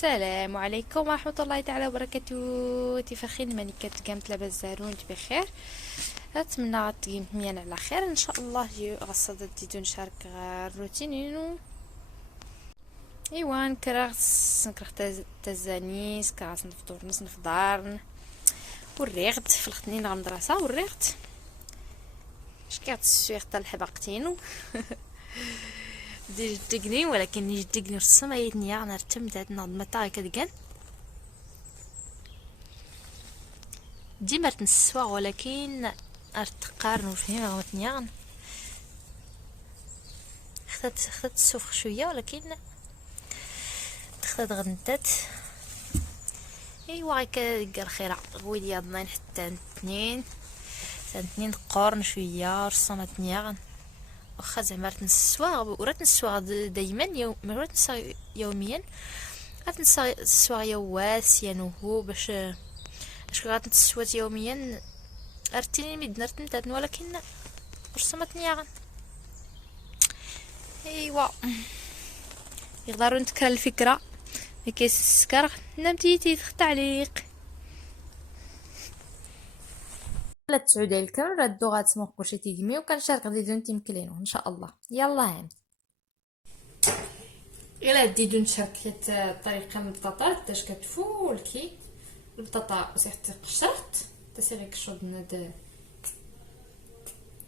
السلام عليكم ورحمة الله تعالى وبركاته. تفخين مانيكات قامت لاباس زارون بخير. اتمنى تقيم ميان على خير ان شاء الله. غصد تزيدو نشارك الروتين ايوا نكره تزانيس كراس نفطور نص نفطار والريغد في الخنين على المدرسة والريغد شكيت السويق تاع الحباقتين ديج تقني ولكن نيجي تقني رسم ايتني انا رتمت نظمة تاعي كدقن ديما تنسوا ولكن ارتقارن فيها غمتني خدت السوق شويه ولكن تخدت غنتات ايوا هكا الخير غويلي اضنين حتى اثنين قرن شويه رسمتني واخا زعما تنسوا ورات نسوا دايما مرات نسى يوميا غتنسى السوا يواس ينوهو باش غتنسوا يوميا ارتيني ميدنا رتمتاتن ولكن رسمتني ايوا يقدروا نتكرر الفكره ما كيسكر نمتي تعليق لا تسعود عليكم ردو غتسمو كلشي تيجمي وكنشارك غادي تمكلينو ان شاء الله. يلا هاني الا ديدو نشارك الطريقه من البطاطا باش كتفولكي البطاطا سيحتي قشرت تسيغي كشوط ناد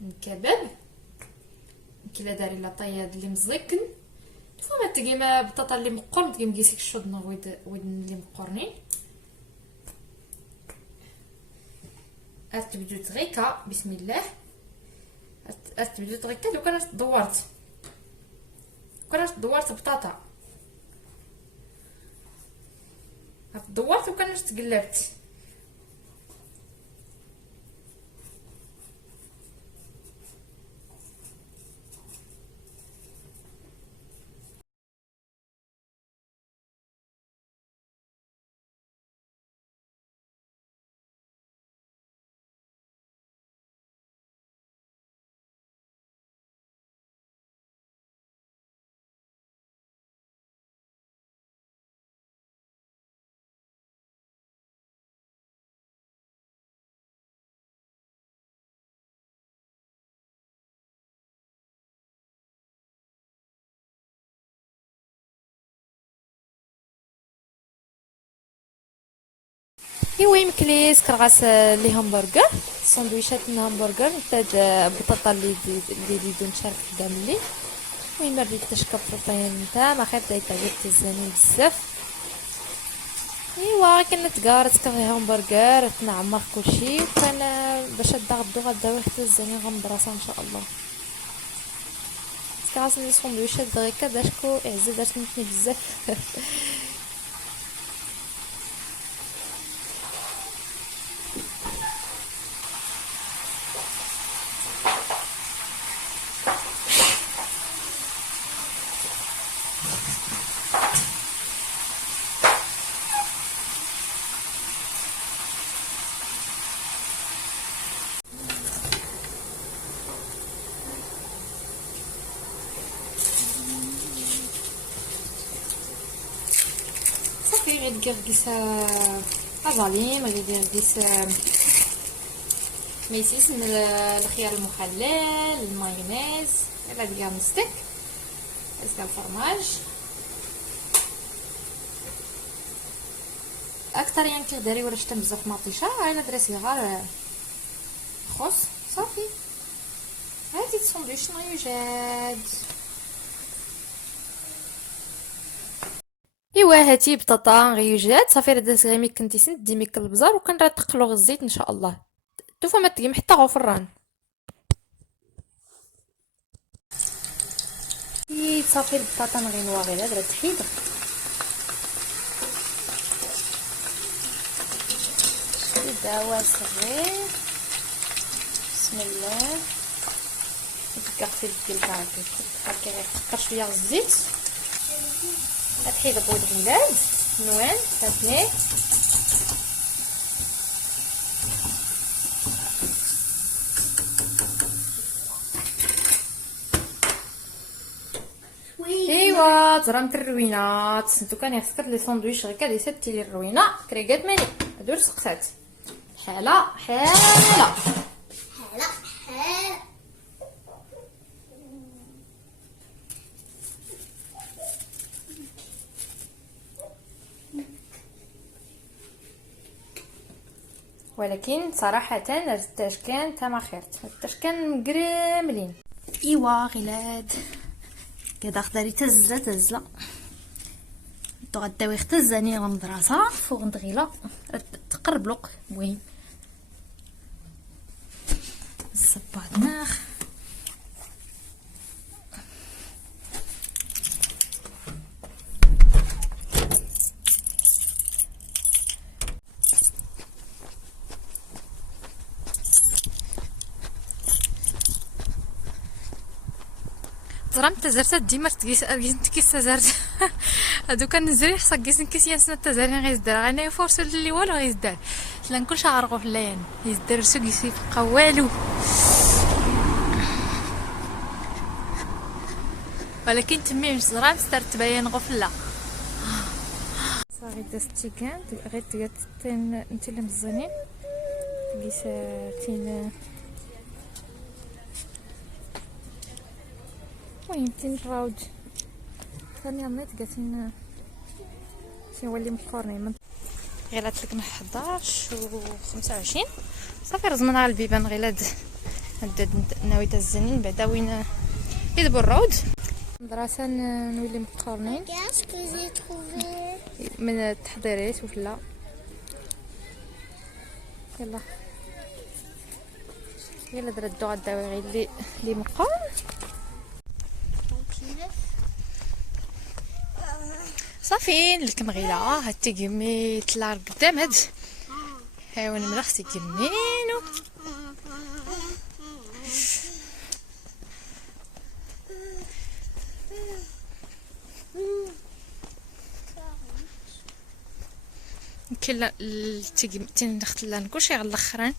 الكباب كلا داري لا طياد اللي مزيكن فما تقيما بطاطا اللي مقرن تقيم كيسيك الشوط ويد اللي مقرنين تبدو تغيكا بسم الله تبدو تغيكا لو كانت دورت بطاطا دورت وكانت تقلبت ايوا مكليس كرغاس لي همبرغر سندويشات الهمبرغر نتاع البطاطا اللي ديدو نشارك كاملين المهم رديت تشكب بطاطين نتا ما خير دايتا جبت الزاني بزاف ايوا كنتقارت كافي همبرغر تنعمر كلشي وكان باش غدا واحد الزاني غمبراسه ان شاء الله كاس لي سندويشات دغيا داشكو اعزه دارتني بزاف غادي كيس ازاليم غادي ندير كيس ميسيس من الخيار المخلل المايونيز هذا ديال مستك هذا الفرماج اكثر يعني كيداري ولا شتا بزاف مطيشه انا دراسي غير خص صافي هادي الساندويتش يوجد. ايوا هاتي بطاطا غيوجد صافي درت غير كنتي سند ديميك البزار وكنرتقلو الزيت ان شاء الله توفى ما تقيم حتى غفران صافي البطاطا نغينوها غير درت حيد داوا صغير بسم الله كتكرتي الكلكه هكا غير شويه الزيت هتحيد بود غلاد نوان فاتني توا زرمت الروينات دوكا راني خسرت لي ساندويتش غير كادي سبتي لي الروينه كريقات ماني هادو سقسات حاله حاله حاله حاله. ولكن صراحه التشكان تما خيرت التشكان مقرملين. ايوا غلاد كدا خداري تزله غداوي اختزاني المدرسه فوق ندغيلا تقرب لوق المهم الصباط ناخ زرمت تزرت ديما تكيس تزرت هادو كنزري حصا كيسن كيسياسنا التزارين غيزدر انا فرصه اللي والو غيزدر لان كلشي عرقو في الليان يزدر سو يبقى والو ولكن تمي مش زرام ستار تبين غفله صافي دازتي كان غير تقاتين انت اللي مزيانين تقيساتين المهم تنراود ثاني عميت قاسين تيولي مقارنين من غيلات لك من 11 و 25 صافي رزمنا على البيبان غيلاد هداد ناوي تزنين بعدا وين يدبر الرود مدرسه نولي مقارنين من التحضيرات وفلا يلا درت دو غداوي غير لي مقارن صافي لكم غيلا هاتي كمي طلع قدام هاد هاون ملختي كمينو كلا تنخت لان كلشي على الاخرين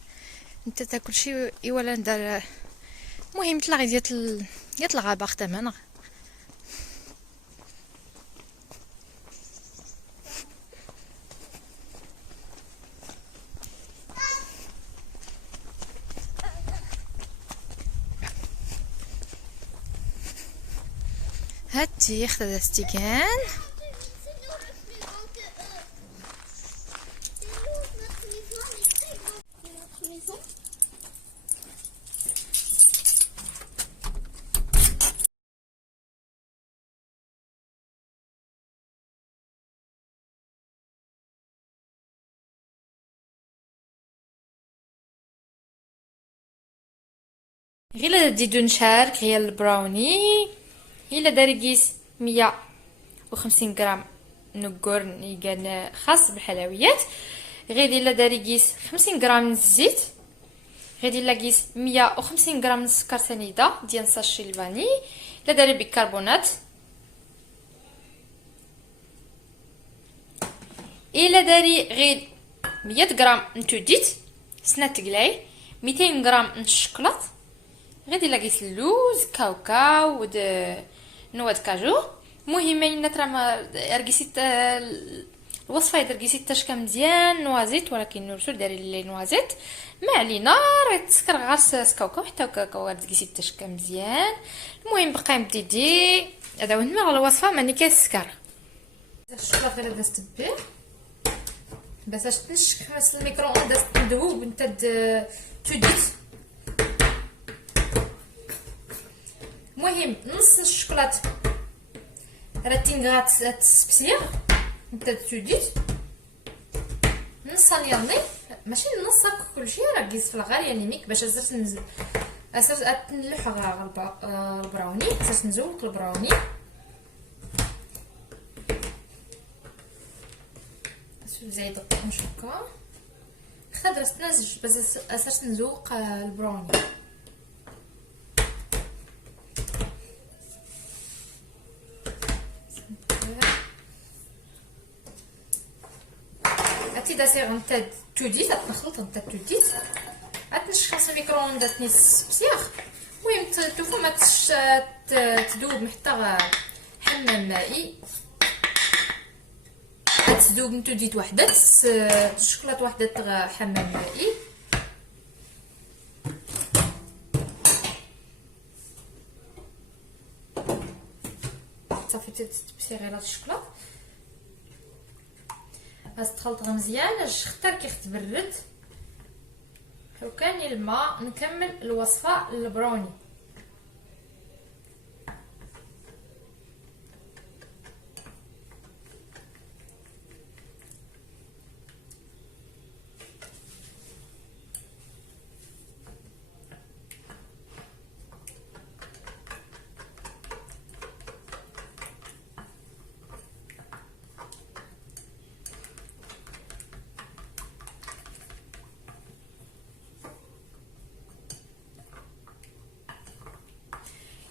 انت تاكل شي ولا ندار المهم تلاغي ديال الغابه تماما هاتي خدات استيكان غير تزيدو نشارك هي البراوني إلا داركيس 150 غرام نقور يقال خاص بالحلويات غير إلا داركيس 50 غرام من الزيت غير إلا كيس 150 غرام من السكر سنيده ديال ساشي الفاني إلا داري بيكربونات إلا داري غير 100 غرام من توديت سنة تقلاي 200 غرام من الشكلاط غير إلا كيس اللوز كاوكاو ود نواد كاجو مهمه ان ترى رقيسيت الوصفه درقيسيت تشكا مزيان نوازيت ولكن نرسل داري لي نوازيت ما علينا راه تسكر غير سكاوكاو حتى كاكاو درقيسيت تشكا مزيان المهم بقى مديدي هذا هو النوع الوصفه ماني كيسكر الشوكولاته غير دازت بيه باش تنشك خاص الميكرو اون تذوب انت توديت المهم نص الشوكولاته راه تينغات تسبسيه انت توديت نص نيضني ماشي نص كلشي راه كيس في الغار يعني ميك باش زرت ننزل اساس تنلوح البراوني اساس نزوق البراوني زايد نشكا خضره تنزج بس اساس نزوق البراوني هاتي داسيغ نتا توديت تنخلط نتا توديت غتنشخص الميكرووندات نيس بسيخ المهم توفو ما تذوب حتى حمام مائي. تذوب نتو ديت وحده الشوكولاط وحده حمام مائي. صافي تتبسي غير هاد الشوكولاط، خاص تخلط مزيان حتى كي تبرد. وكان الماء نكمل الوصفه البروني.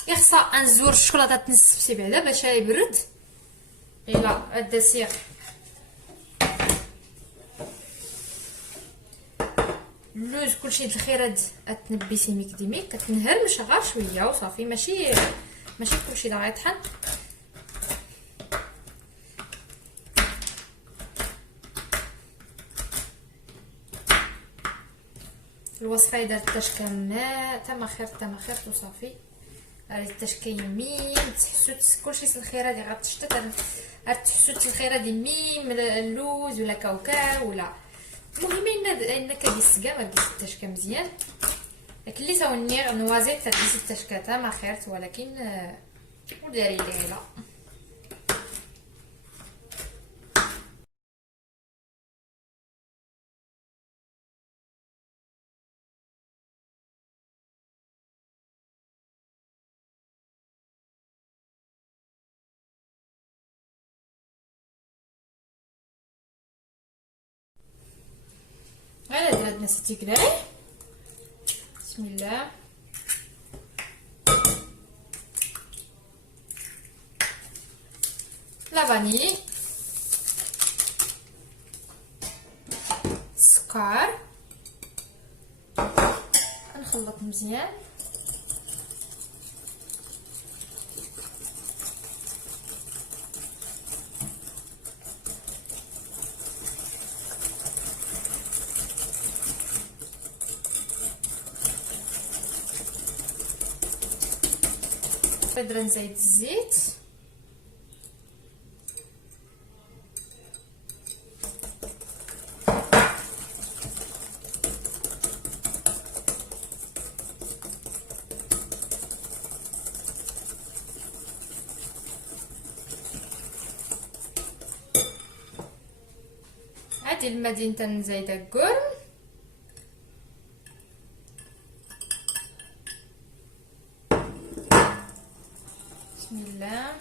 يخصها انزور الشوكولاته تنسفسي بعدا باش يبرد. يلا الدسير اللوز كلشي د الخيرات تنبيسي ميك كتنهرمش غير شويه وصافي، ماشي كلشي دغيا يطحن. الوصفه دارت تشكى تما خير وصافي. راه تشكى يمين تحسو كلشي الخيرات دي غتشتت، تحسو الخيرات دي ميم اللوز ولا كاوكاو ولا. المهم انك دير السقا ما ديرش التشكى مزيان، لكن اللي ساو النيغ نوازيت تديسي التشكى تما خيرت، ولكن وداري ليها. هذا درنا ستي كلاي. بسم الله. لا فاني، السكر، نخلط مزيان. نقدر نزيد الزيت. عادي الماء تنزيد قرن. بسم الله.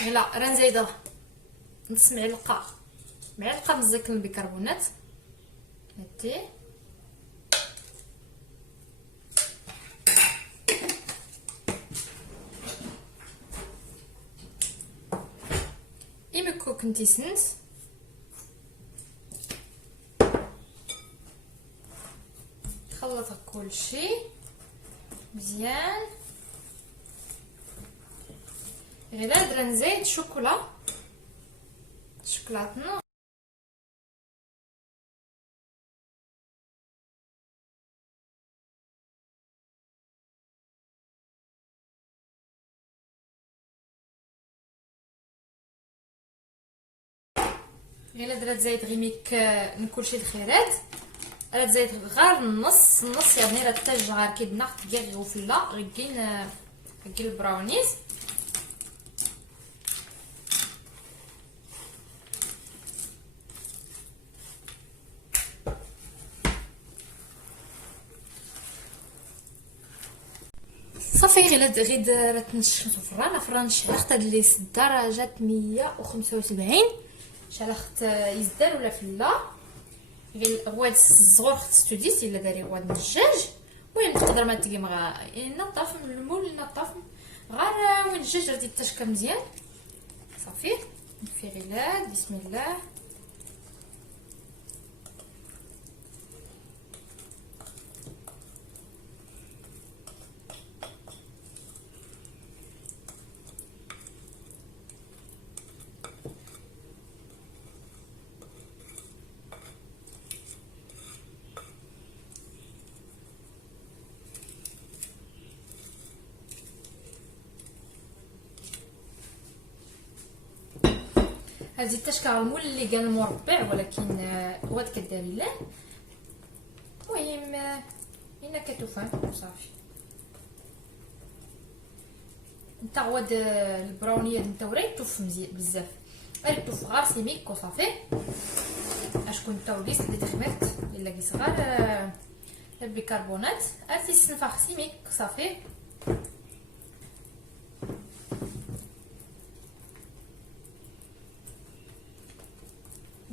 يلا راه نزيدو نص معلقه من الزيت البيكربونات. هاتي يمكو كنتي سنس خلط كلشي مزيان. غير درا نزيد شوكولاطه غير درت زيت غيميك من كلشي الخيرات. راه زيت غير النص يعني راه التاج غير كيدنا غير غوفله غير البراونيز. صافي صافي غير تنشطو الفران شعلخت هاد لي درجات 175 شعلخت يزدار ولا فلا غير غواد الصغور خصو تديس الا داري غواد الدجاج. المهم تقدر ما تقيم نظف من المول نظف غير وين الدجاج غادي يتشكى مزيان. صافي نفي غير بسم الله. هذه التشكى المول اللي كان مربع ولكن واد كداري له. المهم هنا كتوفان صافي. نتا غواد البراونيه نتا ورا توف مزيان بزاف غير توف غار سيميك وصافي. اشكون نتا وليس اللي تخمرت الا كي صغار البيكربونات ارتي سنفخ سيميك صافي.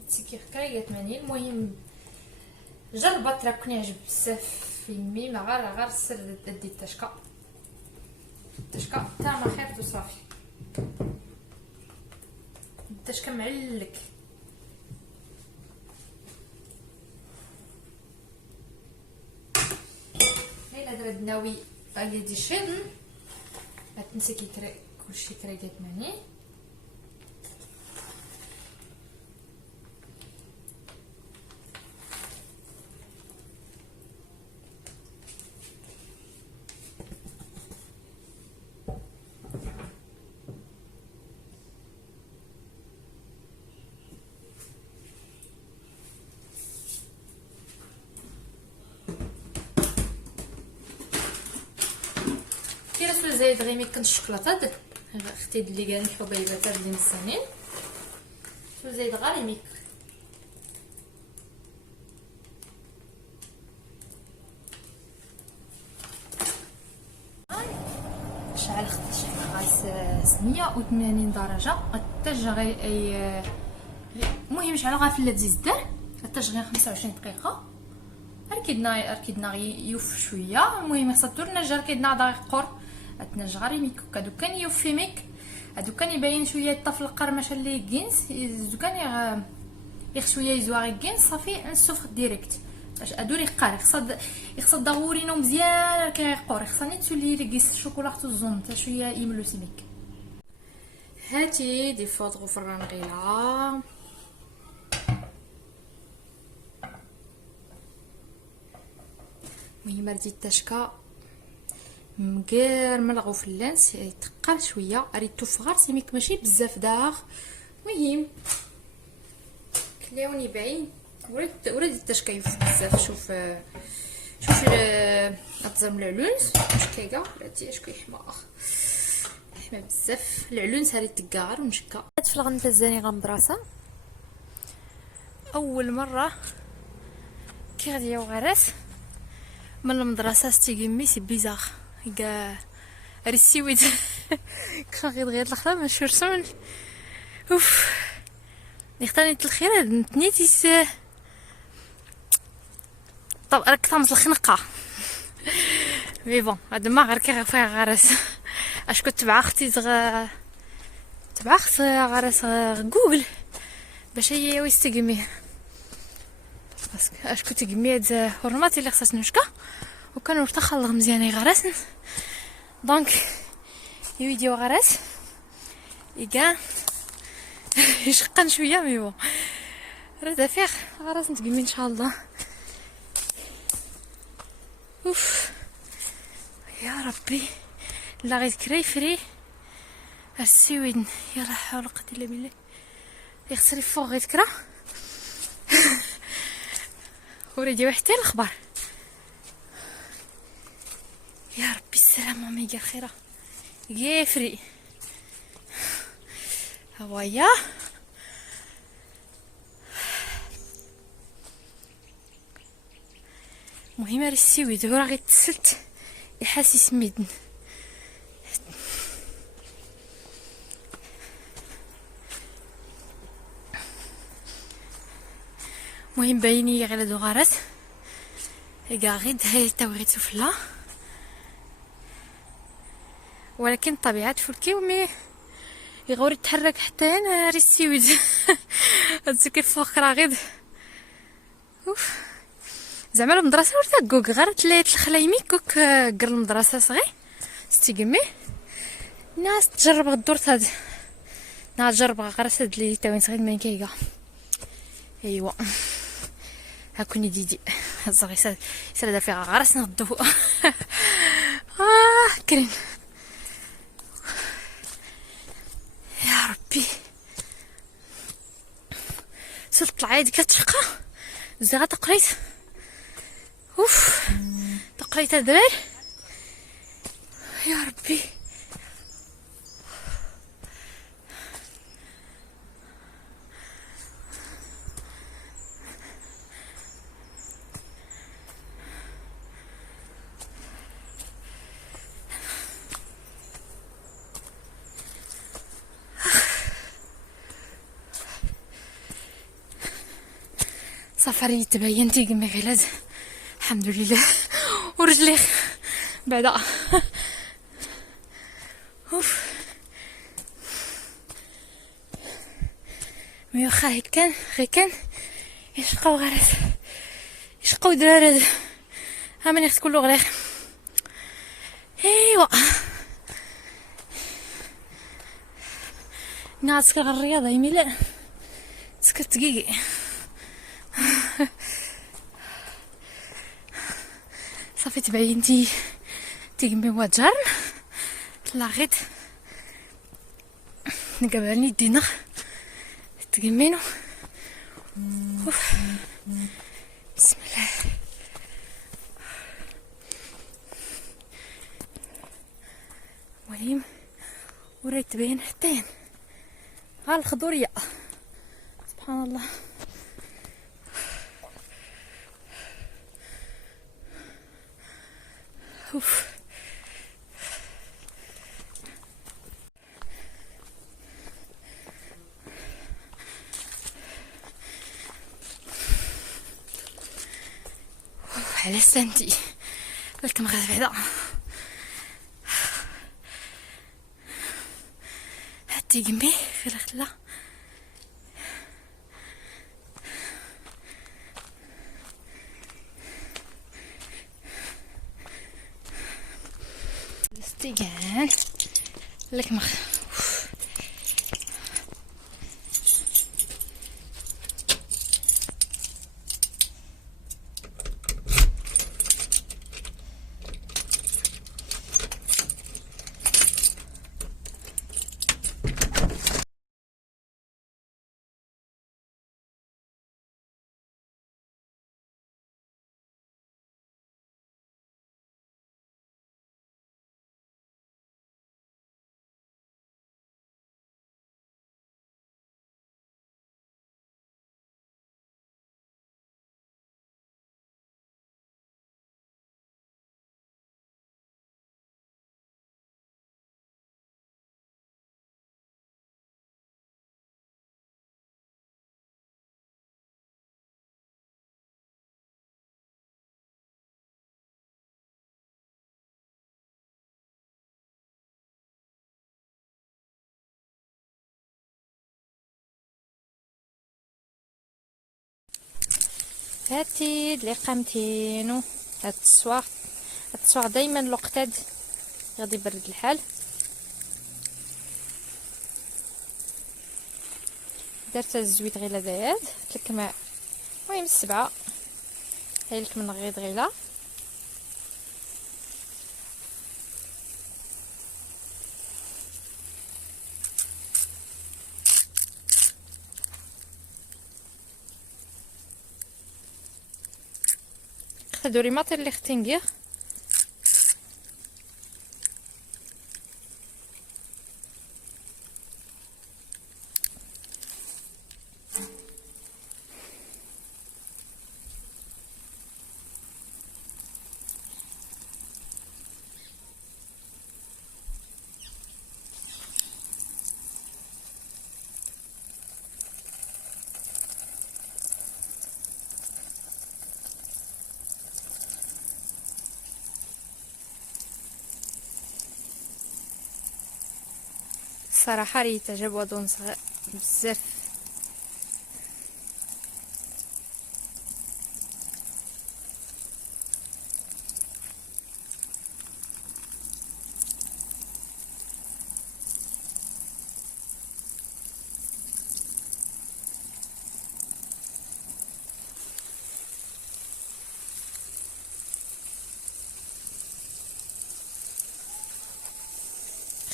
تسكير كايات ماني. المهم جربت راه كون يعجب بزاف فيلمي ما غير السر دي التشكى تا ما خيرت وصافي. التشكى معلك هاي هذا الناوي اللي دي شيدن ما تنسى كلشي كريات ماني. كيرسلو زايد غير ميكن الشوكولاطه اختي اللي قال الحبيبات هاد اللي مسانين شو زايد غير ميك شعل غاس 180 درجه التجري اي. المهم شعل غا في اللذيذ دار التجري 25 دقيقه. ركدنا يوف شويه. المهم خصها تورنا ركدنا دقيق قر تنجغري ميك كادو كان يوفي ميك هادو كان يبين شويه الطفل القرمش اللي كينس زو كان شويه يزواغي كينس صافي نسوف ديريكت باش ادور يقار خصها ضروري مزيان كيقور خصني تولي لكيس الشوكولاته الزون حتى شويه يملو سميك. هاتي دي فوطغو فران غيلا المهم ردي التشكى مكير ملغو في اللانس يتقال شويه ريت توفغار سيميك ماشي بزاف داغ. المهم كلاوني باين ورد التشكى يوف بزاف. شوف اطزم العلونس واش كيكا بلاتي اش كيحماق حما بزاف العلونس هاري تكار ونشكا. هاد في الغنت الزاني غمدراسه اول مره كي غادي يوغراس من المدرسه ستيغمي سي بيزار كاع ريسيويت كان غير الاخرى ما شرسون اوف نختاريت الخير نتنيتيس. طب راك طامت الخنقه مي بون هذا ما غير كي فيها غرس اش كنت تبع اختي تبع اخت غرس جوجل باش هي ويستقمي باسكو اش كنت تقمي هاد هرماتي اللي خصها نشكا وكانوا ارتخلغ مزيان غرسن دونك يويديو غرس يكا يشقن شويه مي بون راه فيغ غرس نتقمي ان شاء الله. اوف يا ربي لا غير كريفري السويدن يا لا حول ولا قوه الا بالله يخسري فوق غير كرا وريدي حتى الاخبار يا ربي السلامه ميجا خيره يفري هوايا. المهم راه السويد راه غير تسلت يحاسس ميدن المهم بايني غير هادو غارات كاع غير هاي التوغيت سفلا، ولكن طبيعة فلكي ومي يغور يتحرك حتى انا ريسيوز هادشي كيف فوق راه غير اوف. زعما المدرسه ورتا كوك غير تلات الخلايمي كوك كر المدرسه صغير ستيغمي ناس تجرب الدور هاد ناس تجرب غير هاد لي تاوين صغير ما كايكا. ايوا هاكوني ديدي صغير سالا فيها غرس نضو كريم يا ربي. صرت طلع هاديك التشقه زغا تقريت اوف تقريت الدراري يا ربي. سفري تبين تيقمي غلاد الحمد لله ورجلي بعدا اوف. مي واخا غير كان يشقاو غرس يشقاو دراري ها من يخت كله غريق. ايوا ناس كغ الرياضه يميل سكت دقيقي صافي تبين تيقمي وجرن طلع غير نقبلني دينا تقمينو بسم الله. المهم وريت تبين حتى ها الخضوريه سبحان الله. اوف على سنتي لكن غير بعدا هاتي جنبي غير خلا استيقان لك مخ هاتي اللي قامتينو هاد التصوير دايما الوقت هاد غادي يبرد الحال. درت الزويت غير دايات الكماع المهم 7 هاي لك من غير غيلا دوري ماطير اللي ختنقيه الصراحه راه تعجب وادون صغير بزاف.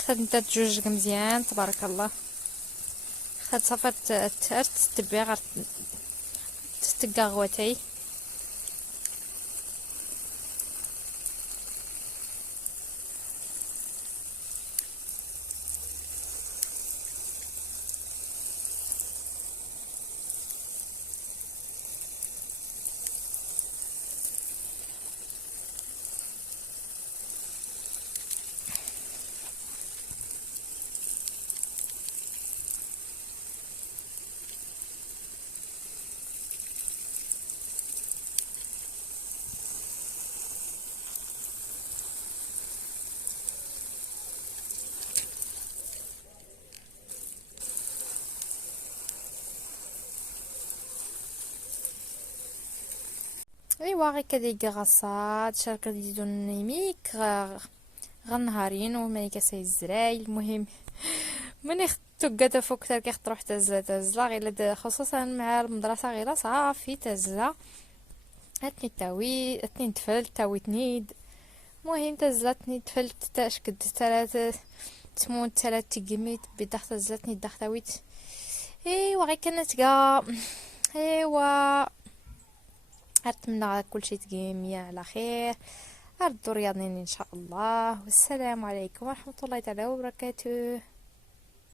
خدت جوج مزيان تبارك الله. خد صافي تهرت تبع غير تستكاغوتي. ايوا غير كديك غصات شاركة ديدو نيميك غنهارين ومليكا ساي الزراي. المهم من يختو كاتا فوق تاع كيخطرو تازلا غير خصوصا مع المدرسه غير صافي تازلا هاتني تاوي هاتني تفلت تاوي تنيد. المهم تزلتني تفلت تاش قد ثلاث تمون ثلاث تقميت بدخت تزلتني دختاويت. ايوا غير كانت كاع ايوا اتمنى كل شيء تقيم على خير. ردوا رياضيين ان شاء الله. والسلام عليكم ورحمه الله تعالى وبركاته.